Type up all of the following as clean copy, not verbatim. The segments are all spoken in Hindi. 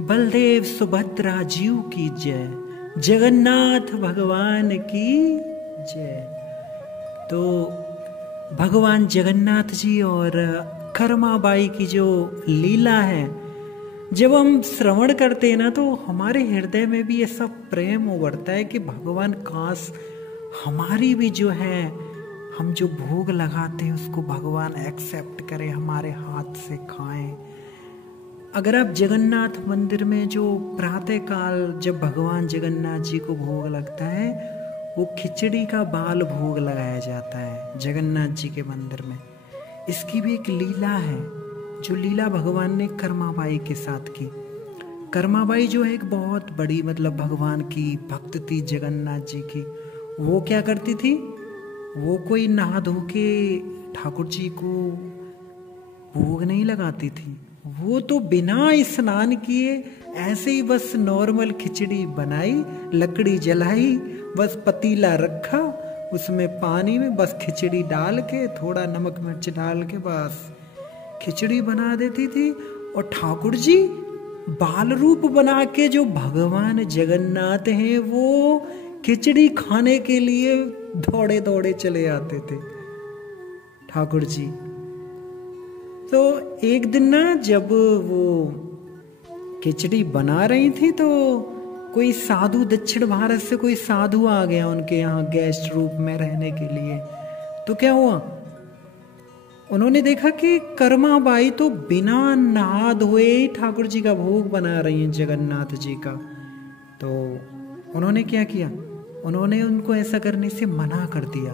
बलदेव सुभद्रा जीव की जय, जगन्नाथ भगवान की जय। तो भगवान जगन्नाथ जी और कर्माबाई की जो लीला है, जब हम श्रवण करते हैं ना, तो हमारे हृदय में भी ऐसा प्रेम उभरता है कि भगवान काश हमारी भी जो है, हम जो भोग लगाते हैं उसको भगवान एक्सेप्ट करे, हमारे हाथ से खाएं। अगर आप जगन्नाथ मंदिर में जो प्रातः काल जब भगवान जगन्नाथ जी को भोग लगता है, वो खिचड़ी का बाल भोग लगाया जाता है जगन्नाथ जी के मंदिर में। इसकी भी एक लीला है, जो लीला भगवान ने कर्माबाई के साथ की। कर्माबाई जो है एक बहुत बड़ी भगवान की भक्त थी जगन्नाथ जी की। वो क्या करती थी, वो कोई नहा धो के ठाकुर जी को भोग नहीं लगाती थी। वो तो बिना स्नान किए ऐसे ही बस नॉर्मल खिचड़ी बनाई, लकड़ी जलाई, बस पतीला रखा, उसमें पानी में बस खिचड़ी डाल के थोड़ा नमक मिर्च डाल के बस खिचड़ी बना देती थी। और ठाकुर जी बाल रूप बना के जो भगवान जगन्नाथ हैं, वो खिचड़ी खाने के लिए दौड़े दौड़े चले आते थे ठाकुर जी। तो एक दिन ना, जब वो खिचड़ी बना रही थी, तो कोई साधु, दक्षिण भारत से कोई साधु आ गया उनके यहाँ गेस्ट रूप में रहने के लिए। तो क्या हुआ, उन्होंने देखा कि कर्माबाई तो बिना नहा धोए ठाकुर जी का भोग बना रही हैं जगन्नाथ जी का। तो उन्होंने क्या किया, उन्होंने उनको ऐसा करने से मना कर दिया।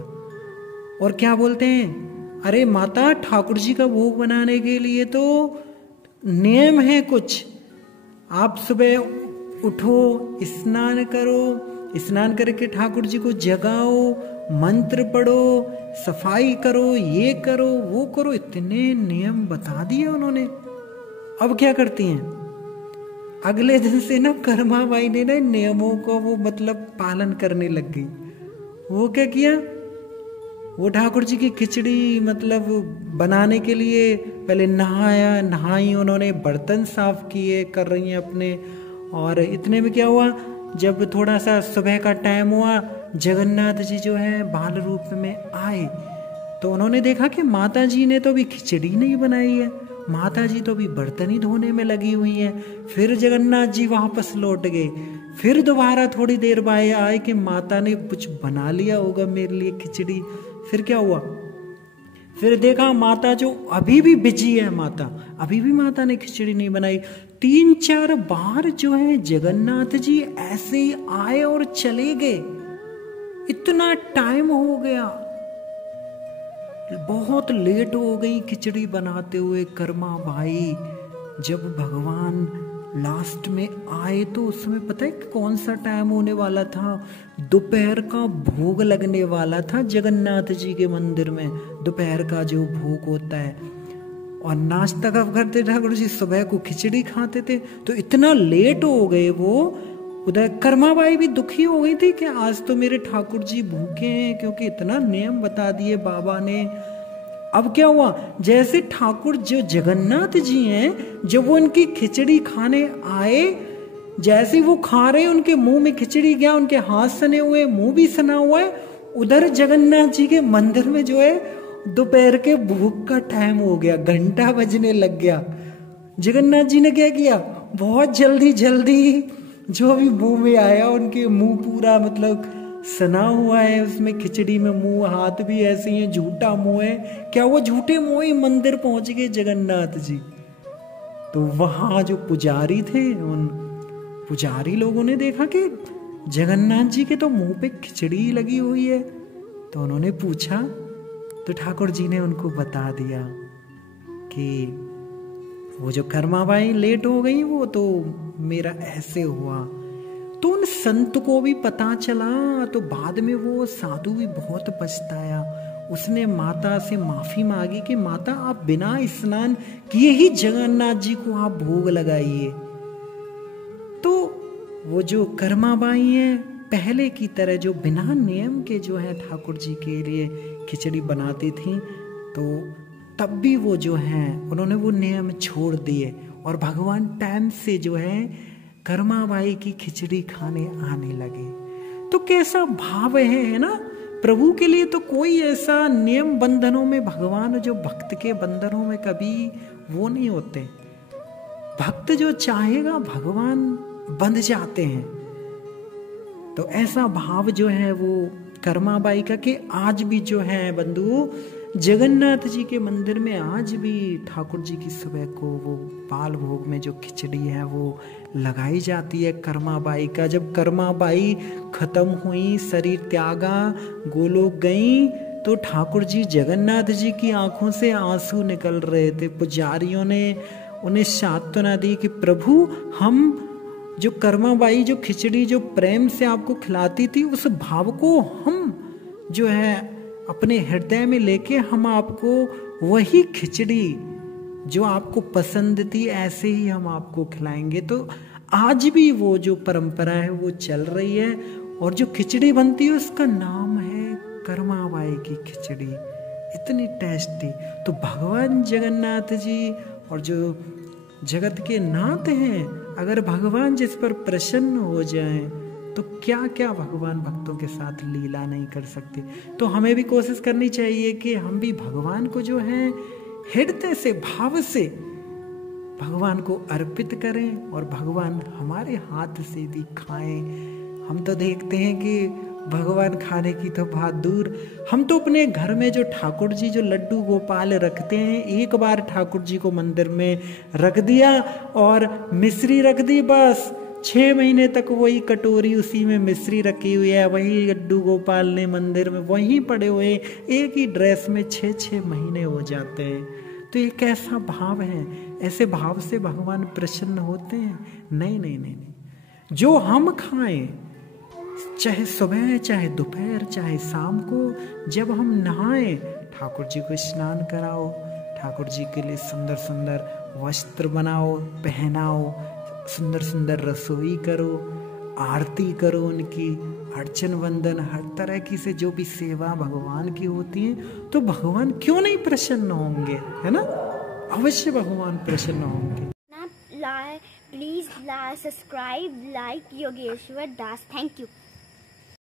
और क्या बोलते हैं, अरे माता, ठाकुर जी का भोग बनाने के लिए तो नियम है कुछ। आप सुबह उठो, स्नान करो, स्नान करके ठाकुर जी को जगाओ, मंत्र पढ़ो, सफाई करो, ये करो वो करो, इतने नियम बता दिए उन्होंने। अब क्या करती हैं, अगले दिन से ना कर्माबाई ने ना नियमों को वो पालन करने लग गई। वो क्या किया, वो ठाकुर जी की खिचड़ी बनाने के लिए पहले नहाई उन्होंने, बर्तन साफ किए, कर रही हैं अपने। और इतने में क्या हुआ, जब थोड़ा सा सुबह का टाइम हुआ, जगन्नाथ जी जो है बाल रूप में आए, तो उन्होंने देखा कि माता जी ने तो अभी खिचड़ी नहीं बनाई है, माता जी तो अभी बर्तन ही धोने में लगी हुई हैं। फिर जगन्नाथ जी वापस लौट गए, फिर दोबारा थोड़ी देर बाद आए कि माता ने कुछ बना लिया होगा मेरे लिए खिचड़ी। फिर क्या हुआ, फिर देखा माता जो अभी भी बिजी है, माता अभी भी माता ने खिचड़ी नहीं बनाई। 3-4 बार जो है जगन्नाथ जी ऐसे ही आए और चले गए। इतना टाइम हो गया, बहुत लेट हो गई खिचड़ी बनाते हुए। कर्माबाई जब भगवान लास्ट में आए, तो उसमें पता है कौन सा टाइम होने वाला था, दोपहर का भोग लगने वाला था जगन्नाथ जी के मंदिर में। दोपहर का जो भोग होता है, और नाश्ता कब करते ठाकुर जी, सुबह को खिचड़ी खाते थे। तो इतना लेट हो गए वो। उधर कर्माबाई भी दुखी हो गई थी कि आज तो मेरे ठाकुर जी भूखे हैं, क्योंकि इतना नियम बता दिए बाबा ने। अब क्या हुआ, जैसे ठाकुर जो जगन्नाथ जी हैं, जब वो उनकी खिचड़ी खाने आए, जैसे वो खा रहे, उनके मुंह में खिचड़ी गया, उनके हाथ सने हुए, मुंह भी सना हुआ है। उधर जगन्नाथ जी के मंदिर में जो है दोपहर के भूख का टाइम हो गया, घंटा बजने लग गया। जगन्नाथ जी ने क्या किया, बहुत जल्दी जल्दी जो भी मुंह में आया, उनके मुंह पूरा सना हुआ है, उसमें खिचड़ी में मुंह, हाथ भी ऐसे ही है, झूठा मुंह है। क्या वो झूठे मुंह ही मंदिर पहुंच गए जगन्नाथ जी। तो वहां जो पुजारी थे, उन पुजारी लोगों ने देखा कि जगन्नाथ जी के तो मुंह पे खिचड़ी लगी हुई है। तो उन्होंने पूछा, तो ठाकुर जी ने उनको बता दिया कि वो जो कर्माबाई लेट हो गई, वो तो मेरा ऐसे हुआ। तो उन संत को भी पता चला, तो बाद में वो साधु भी बहुत पछताया। उसने माता से माफी मांगी कि माता, आप बिना स्नान किए ही जगन्नाथ जी को आप भोग लगाइए। तो वो जो कर्माबाई हैं, पहले की तरह जो बिना नियम के जो है ठाकुर जी के लिए खिचड़ी बनाती थी, तो तब भी वो जो हैं उन्होंने वो नियम छोड़ दिए और भगवान टाइम से जो है कर्माबाई की खिचड़ी खाने आने लगे। तो कैसा भाव है ना प्रभु के लिए। तो कोई ऐसा नियम बंधनों में भगवान जो भक्त के बंधनों में कभी वो नहीं होते। भक्त जो चाहेगा भगवान बंध जाते हैं। तो ऐसा भाव जो है वो कर्माबाई का कि आज भी जो है बंधु जगन्नाथ जी के मंदिर में आज भी ठाकुर जी की सुबह को वो बाल भोग में जो खिचड़ी है वो लगाई जाती है कर्माबाई का। जब कर्माबाई खत्म हुई, शरीर त्यागा, गोलोक गई, तो ठाकुर जी जगन्नाथ जी की आंखों से आंसू निकल रहे थे। पुजारियों ने उन्हें सांत्वना दी कि प्रभु हम जो कर्माबाई जो खिचड़ी जो प्रेम से आपको खिलाती थी उस भाव को हम जो है अपने हृदय में लेके हम आपको वही खिचड़ी जो आपको पसंद थी ऐसे ही हम आपको खिलाएंगे। तो आज भी वो जो परंपरा है वो चल रही है और जो खिचड़ी बनती है उसका नाम है कर्माबाई की खिचड़ी। इतनी टेस्टी। तो भगवान जगन्नाथ जी और जो जगत के नाथ हैं, अगर भगवान जिस पर प्रसन्न हो जाएं तो क्या क्या भगवान भक्तों के साथ लीला नहीं कर सकते। तो हमें भी कोशिश करनी चाहिए कि हम भी भगवान को जो है हृदय से भाव से भगवान को अर्पित करें और भगवान हमारे हाथ से भी खाएं। हम तो देखते हैं कि भगवान खाने की तो बात दूर, हम तो अपने घर में जो ठाकुर जी जो लड्डू गोपाल रखते हैं, एक बार ठाकुर जी को मंदिर में रख दिया और मिश्री रख दी, बस 6 महीने तक वही कटोरी उसी में मिश्री रखी हुई है, वही लड्डू गोपाल ने मंदिर में वहीं पड़े हुए, एक ही ड्रेस में 6-6 महीने हो जाते हैं। तो ये कैसा भाव है? ऐसे भाव से भगवान प्रसन्न होते हैं? नहीं नहीं नहीं नहीं। जो हम खाएं, चाहे सुबह चाहे दोपहर चाहे शाम को, जब हम नहाएं ठाकुर जी को स्नान कराओ, ठाकुर जी के लिए सुंदर सुंदर वस्त्र बनाओ, पहनाओ, सुंदर सुंदर रसोई करो, आरती करो उनकी, अर्चन वंदन हर तरह की से जो भी सेवा भगवान की होती है, तो भगवान क्यों नहीं प्रसन्न होंगे, है ना? अवश्य भगवान प्रसन्न होंगे। Please subscribe, like Yogeshwar Das. Thank you.